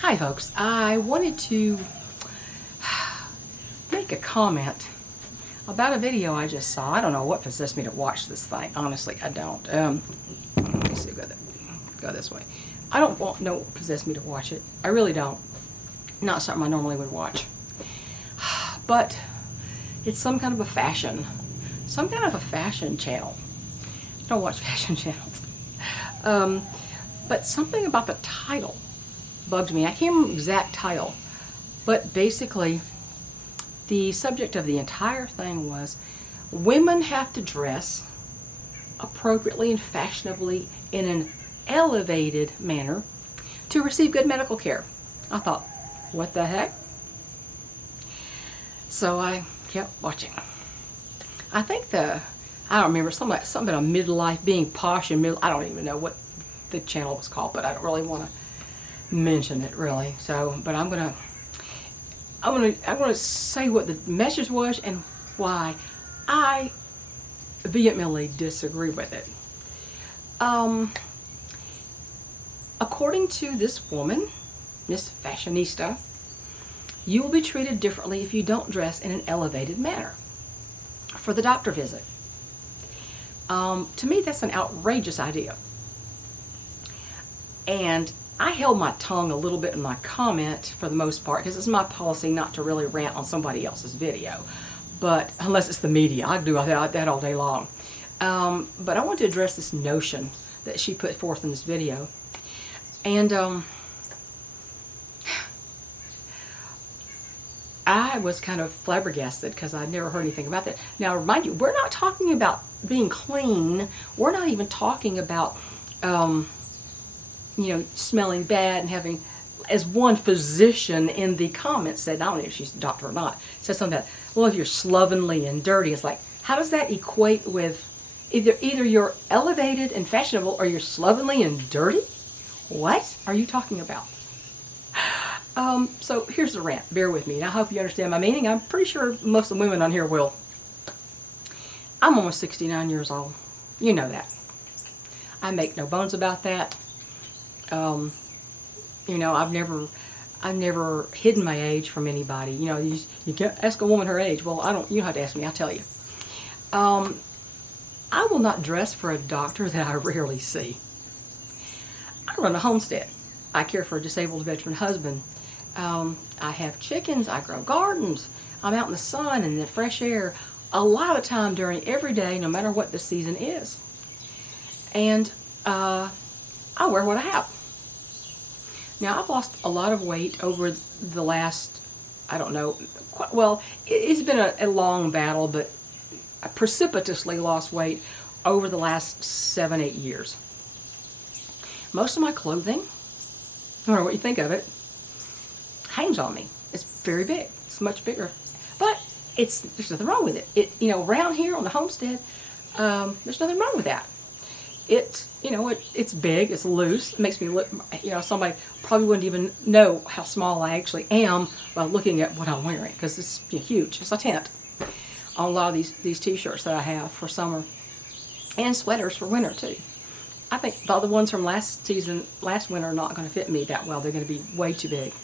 Hi folks, I wanted to make a comment about a video I just saw. I don't know what possessed me to watch this thing. Honestly, I don't. Let me see, go this way. I don't know what possessed me to watch it. I really don't. Not something I normally would watch. But it's some kind of a fashion channel. I don't watch fashion channels. But something about the title bugged me. I can't remember the exact title, but basically the subject of the entire thing was women have to dress appropriately and fashionably in an elevated manner to receive good medical care. I thought, what the heck? So I kept watching. I think I don't remember, something about midlife, being posh and I don't even know what the channel was called, but I don't really want to mention it really. So, but I'm gonna say what the message was and why I vehemently disagree with it. According to this woman, Miss Fashionista, you will be treated differently if you don't dress in an elevated manner for the doctor visit. To me, that's an outrageous idea. And I held my tongue a little bit in my comment for the most part because it's my policy not to really rant on somebody else's video. But unless it's the media, I do that all day long. But I want to address this notion that she put forth in this video. And I was kind of flabbergasted because I'd never heard anything about that. Now, remind you, we're not talking about being clean. We're not even talking about smelling bad and having, as one physician in the comments said, I don't know if she's a doctor or not, said something about, well, if you're slovenly and dirty, it's like, how does that equate with either you're elevated and fashionable or you're slovenly and dirty? What are you talking about? So here's the rant. Bear with me, and I hope you understand my meaning. I'm pretty sure most of the women on here will. I'm almost 69 years old. You know that. I make no bones about that. I've never hidden my age from anybody. You can't ask a woman her age. Well, you don't have to ask me, I'll tell you. I will not dress for a doctor that I rarely see. I run a homestead. I care for a disabled veteran husband. I have chickens, I grow gardens. I'm out in the sun and the fresh air a lot of time during every day, no matter what the season is. And I wear what I have. Now, I've lost a lot of weight over the last, I don't know, it's been a long battle, but I precipitously lost weight over the last 7-8 years. Most of my clothing, I don't know what you think of it, hangs on me. It's very big. It's much bigger. But there's nothing wrong with it. Around here on the homestead, there's nothing wrong with that. It's big, it's loose. It makes me look, somebody probably wouldn't even know how small I actually am by looking at what I'm wearing, because it's huge. It's a tent on a lot of these t-shirts that I have for summer, and sweaters for winter too. I think the other ones from last winter are not going to fit me that well. They're going to be way too big.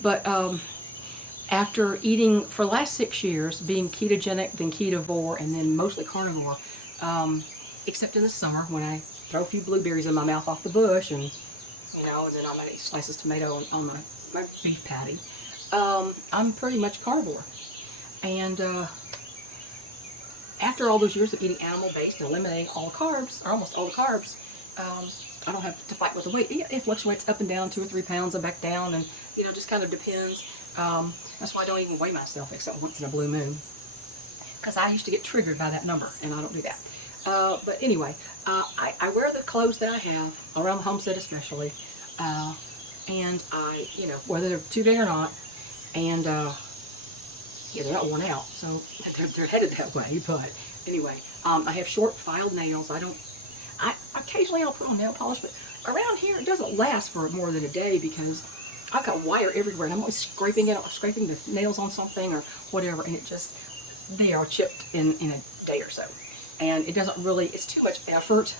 But after eating for the last 6 years, being ketogenic, then ketovore, and then mostly carnivore, except in the summer when I throw a few blueberries in my mouth off the bush, and then I might eat slices of tomato on my beef patty. I'm pretty much carnivore. And after all those years of eating animal-based and eliminating all the carbs, or almost all the carbs, I don't have to fight with the weight. It fluctuates up and down 2 or 3 pounds and back down, and just kind of depends. That's why I don't even weigh myself except once in a blue moon, because I used to get triggered by that number, and I don't do that. But anyway, I wear the clothes that I have around the homestead especially, and I, whether they're too big or not, and they're not worn out, so they're headed that way. But anyway, I have short filed nails. Occasionally I'll put on nail polish, but around here it doesn't last for more than a day because I've got wire everywhere, and I'm always scraping the nails on something or whatever, and they are chipped in a day or so. And it doesn't really, it's too much effort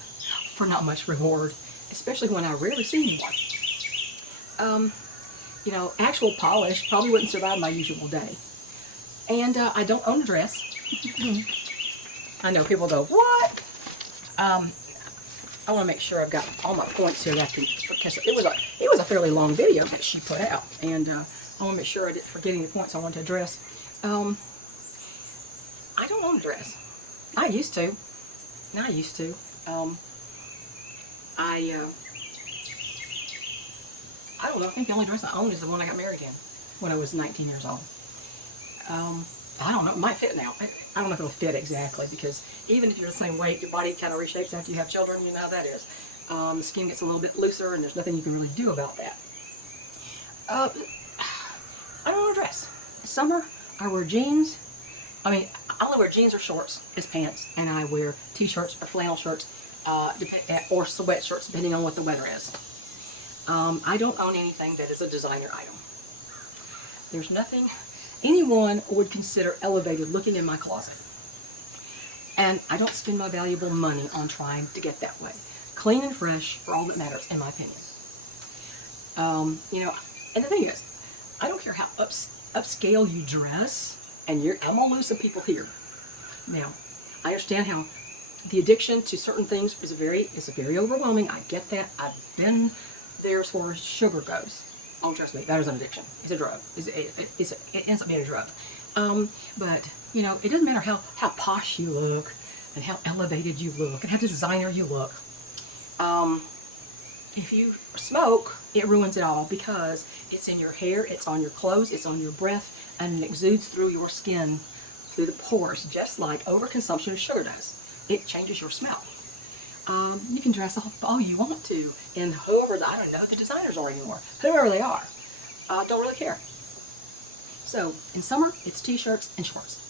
for not much reward, especially when I rarely see anyone. you know, actual polish probably wouldn't survive my usual day. And I don't own a dress. I know people go, what? I want to make sure I've got all my points here. Because it was a fairly long video that she put out, and I want to make sure I didn't forget any points I wanted to address. I don't own a dress. I used to. I don't know. I think the only dress I own is the one I got married in when I was 19 years old. I don't know. It might fit now. I don't know if it'll fit exactly, because even if you're the same weight, your body kind of reshapes after you have children. You know how that is. The skin gets a little bit looser, and there's nothing you can really do about that. I don't own a dress. Summer, I wear jeans. I mean, I only wear jeans or shorts as pants, and I wear t-shirts or flannel shirts or sweatshirts, depending on what the weather is. I don't own anything that is a designer item. There's nothing anyone would consider elevated looking in my closet. And I don't spend my valuable money on trying to get that way. Clean and fresh are all that matters, in my opinion. You know, and the thing is, I don't care how upscale you dress, and I'm gonna lose some people here. Now, I understand how the addiction to certain things is very overwhelming. I get that. I've been there as far as sugar goes. Oh, trust me, that is an addiction. It's a drug. It ends up being a drug. But, you know, it doesn't matter how posh you look and how elevated you look and how designer you look. If you smoke, it ruins it all, because it's in your hair, it's on your clothes, it's on your breath, and it exudes through your skin, through the pores, just like overconsumption of sugar does. It changes your smell. You can dress all you want to, and whoever, I don't know who the designers are anymore, whoever they are, don't really care. So in summer, it's t-shirts and shorts,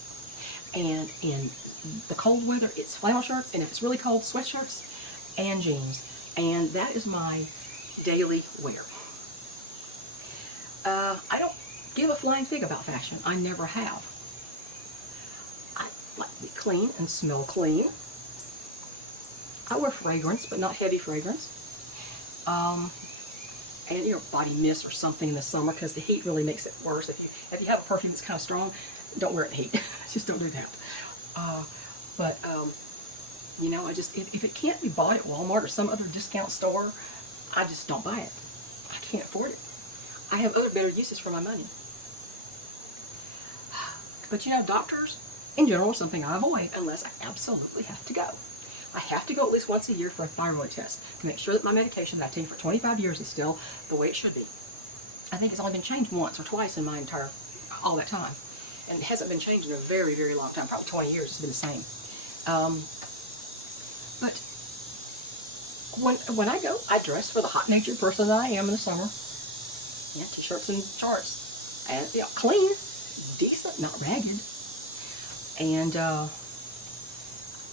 and in the cold weather, it's flannel shirts, and if it's really cold, sweatshirts and jeans, and that is my daily wear. I don't give a flying fig about fashion. I never have. I like to be clean and smell clean. I wear fragrance, but not heavy fragrance. And your body mist or something in the summer, because the heat really makes it worse. If you have a perfume that's kind of strong, don't wear it in heat. Just don't do that. You know, if it can't be bought at Walmart or some other discount store, I just don't buy it. I can't afford it. I have other better uses for my money. But you know, doctors in general are something I avoid unless I absolutely have to go. I have to go at least once a year for a thyroid test to make sure that my medication that I've taken for 25 years is still the way it should be. I think it's only been changed once or twice in my all that time. And it hasn't been changed in a very, very long time, probably 20 years. It's been the same. But when I go, I dress for the hot-natured person that I am in the summer. Yeah, t-shirts and shorts. And, you know, clean, decent, not ragged. And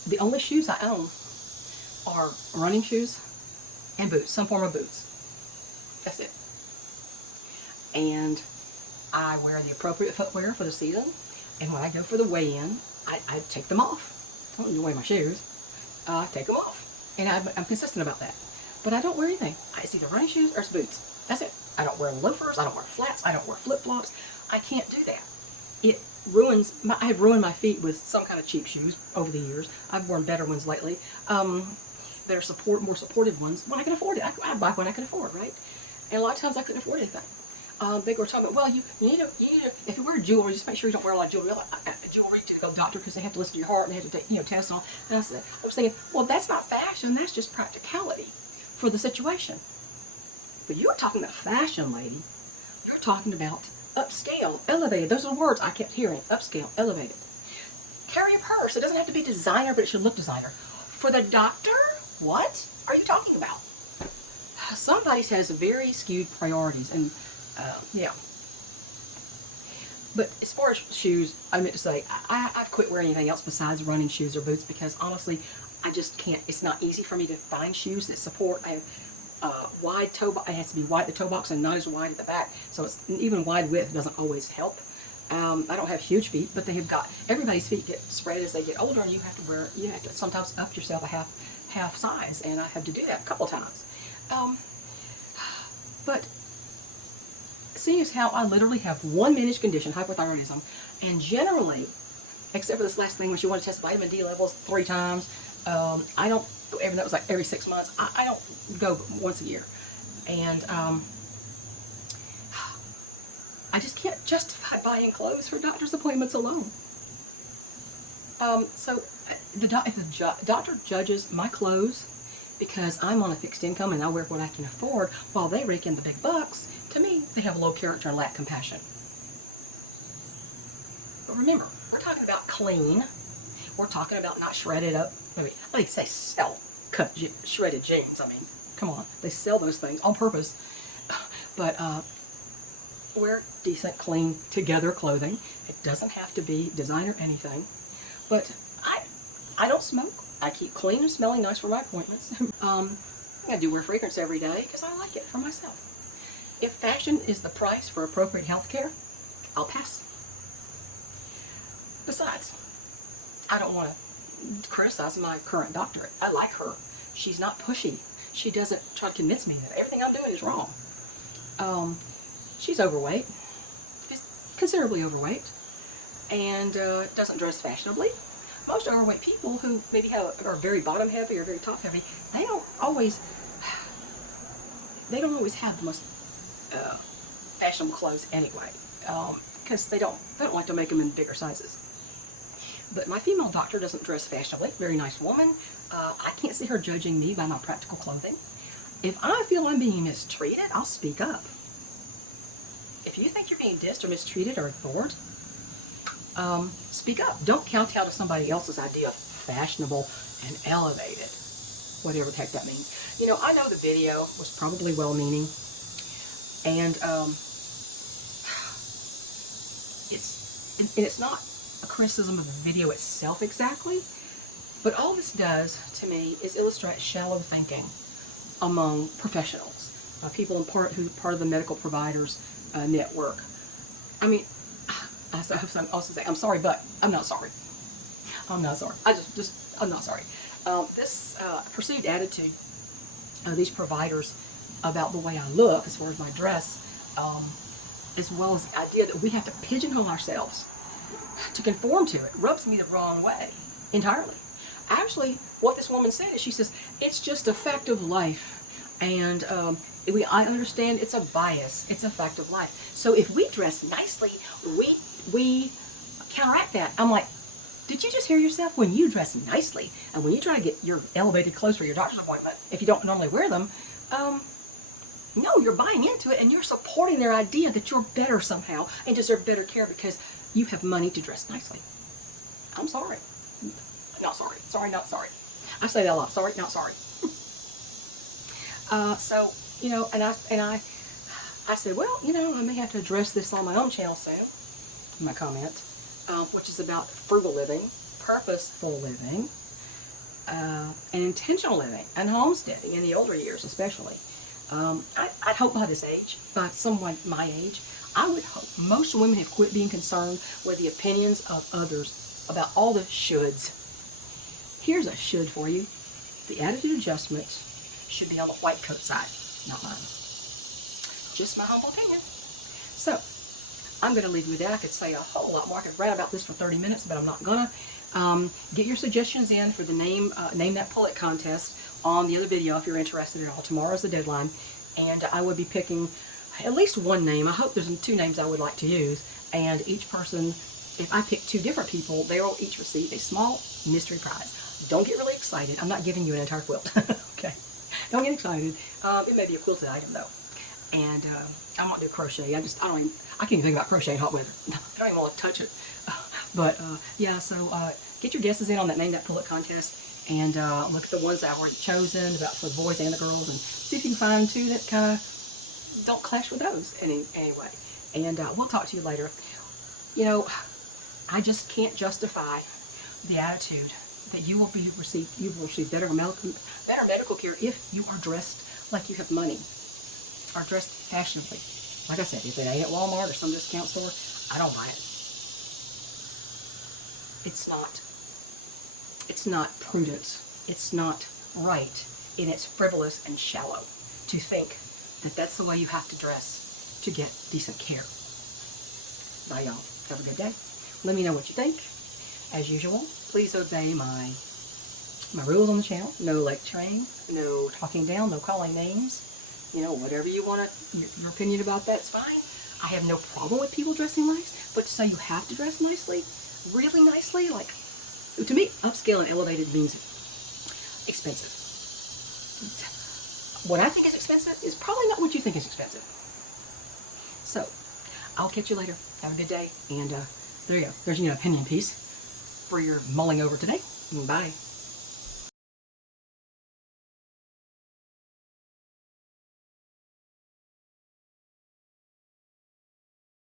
the only shoes I own are running shoes and boots, some form of boots. That's it. And I wear the appropriate footwear for the season. And when I go for the weigh-in, I take them off. I don't need to weigh my shoes. I take them off. And I'm consistent about that. But I don't wear anything. It's either running shoes or it's boots. That's it. I don't wear loafers. I don't wear flats. I don't wear flip-flops. I can't do that. I have ruined my feet with some kind of cheap shoes over the years. I've worn better ones lately. That are more supportive ones when I can afford it. I buy when I can afford, right? And a lot of times I couldn't afford anything. They were talking about, well, you need to, if you wear jewelry, just make sure you don't wear a lot of jewelry. Jewelry to go to the doctor, because they have to listen to your heart and they have to take, tests and all. And I was thinking, well, that's not fashion. That's just practicality for the situation. But you're talking about fashion, lady. You're talking about upscale, elevated. Those are the words I kept hearing. Upscale, elevated. Carry a purse. It doesn't have to be designer, but it should look designer. For the doctor? What are you talking about? Somebody has very skewed priorities, and yeah. But as far as shoes, I meant to say, I've quit wearing anything else besides running shoes or boots, because honestly, I just can't. It's not easy for me to find shoes that support. I have wide toe box. It has to be wide at the toe box and not as wide at the back. So it's even wide width doesn't always help. I don't have huge feet, but everybody's feet get spread as they get older, and you have to sometimes up yourself a half size, and I had to do that a couple times. But seeing as how I literally have one managed condition, hypothyroidism, and generally, except for this last thing when she wanted to test vitamin D levels 3 times, I don't, even that was like every 6 months, I don't go once a year. And I just can't justify buying clothes for doctor's appointments alone. So if the doctor judges my clothes because I'm on a fixed income and I wear what I can afford while they rake in the big bucks, to me, they have low character and lack compassion. But remember, we're talking about clean. We're talking about not shredded up. Maybe they say sell cut shredded jeans. I mean, come on, they sell those things on purpose. But wear decent, clean, together clothing. It doesn't have to be designer anything. But I don't smoke. I keep clean and smelling nice for my appointments. I do wear fragrance every day because I like it for myself. If fashion is the price for appropriate health care, I'll pass. Besides, I don't want to criticize my current doctor. I like her. She's not pushy. She doesn't try to convince me that everything I'm doing is wrong. She's overweight, considerably overweight, and doesn't dress fashionably. Most overweight people who maybe are very bottom heavy or very top heavy, they don't always have the most fashionable clothes anyway, because they don't like to make them in bigger sizes. But my female doctor doesn't dress fashionably. Very nice woman. I can't see her judging me by my practical clothing. If I feel I'm being mistreated, I'll speak up. If you think you're being dissed or mistreated or ignored, speak up. Don't kowtow to somebody else's idea of fashionable and elevated, whatever the heck that means. You know, I know the video was probably well-meaning, and it's not a criticism of the video itself exactly, but all this does to me is illustrate shallow thinking among professionals, people in part of the medical providers network. I mean, I also say I'm sorry, but I'm not sorry. I'm not sorry. I'm not sorry. This perceived attitude of these providers about the way I look, as far as my dress, as well as the idea that we have to pigeonhole ourselves to conform to it, rubs me the wrong way entirely. Actually, what this woman said is, she says, it's just a fact of life, and I understand it's a bias. It's a fact of life. So if we dress nicely, we counteract that. I'm like, did you just hear yourself? When you dress nicely and when you try to get your elevated clothes for your doctor's appointment, if you don't normally wear them, no, you're buying into it and you're supporting their idea that you're better somehow and deserve better care because you have money to dress nicely. I'm sorry. Not sorry. Sorry, not sorry. I say that a lot. Sorry, not sorry. So, you know, and I said, well, you know, I may have to address this on my own channel soon, in my comment, which is about frugal living, purposeful living, and intentional living, and homesteading in the older years especially. I'd hope by this age, by someone my age, I would hope most women have quit being concerned with the opinions of others about all the shoulds. Here's a should for you. The attitude adjustment should be on the white coat side, not mine. Just my humble opinion. So, I'm going to leave you with that. I could say a whole lot more. I could rant about this for 30 minutes, but I'm not going to. Get your suggestions in for the Name That Pullet contest on the other video if you're interested at all. Tomorrow's the deadline, and I would be picking at least one name. I hope there's 2 names I would like to use, and each person, if I pick 2 different people, they will each receive a small mystery prize. Don't get really excited. I'm not giving you an entire quilt. Okay. Don't get excited. It may be a quilted item though. And I won't do crochet. I can't even think about crochet in hot weather. I don't even want to touch it. Yeah, so get your guesses in on that Name That Pullet contest, and look at the ones that were chosen, about for the boys and the girls, and see if you can find 2 that kind of don't clash with those anyway. And we'll talk to you later. You know, I just can't justify the attitude that you will receive better medical care if you are dressed like you have money, or dressed fashionably. Like I said, if it ain't at Walmart or some discount store, I don't buy it. It's not prudent. It's not right, and it's frivolous and shallow to think that that's the way you have to dress. to get decent care. Bye, y'all. Have a good day. Let me know what you think. As usual, please obey my rules on the channel. No lecturing, no talking down, no calling names. You know, whatever you want to, your opinion about that's fine. I have no problem with people dressing nice, but to say you have to dress nicely, really nicely, like, to me, upscale and elevated means expensive. What I think is expensive is probably not what you think is expensive. So, I'll catch you later. Have a good day. And there you go. There's your opinion piece for your mulling over today. Bye.